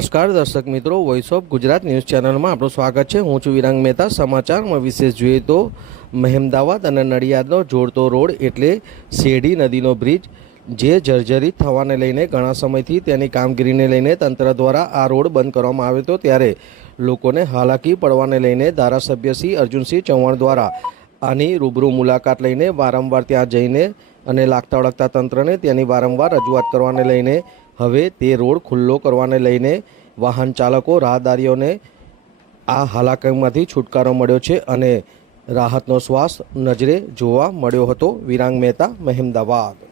નમસ્કાર, દર્શક મિત્રો. વોઇસ ઓફ ગુજરાત ન્યૂઝ ચેનલમાં આપણું સ્વાગત છે. હું છું વિરાંગ મહેતા. સમાચારમાં વિશેષ જોઈએ તો મહેમદાવાદ અને નડિયાદનો જોડતો રોડ એટલે શેરડી નદીનો બ્રિજ, જે જર્જરિત થવાને લઈને ઘણા સમયથી તેની કામગીરીને લઈને તંત્ર દ્વારા આ રોડ બંધ કરવામાં આવ્યો હતો. ત્યારે લોકોને હાલાકી પડવાને લઈને ધારાસભ્ય શ્રી અર્જુનસિંહ ચૌહાણ દ્વારા આની રૂબરૂ મુલાકાત લઈને વારંવાર ત્યાં જઈને અને લાગતા વળગતા તંત્રને તેની વારંવાર રજૂઆત કરવાને લઈને હવે તે રોડ ખુલ્લો કરવાને લઈને વાહન ચાલકો, રાહદારીઓને આ હાલાકીમાંથી છુટકારો મળ્યો છે અને રાહતનો શ્વાસ નજરે જોવા મળ્યો હતો. વિરાંગ મહેતા, મહેમદાવાદ.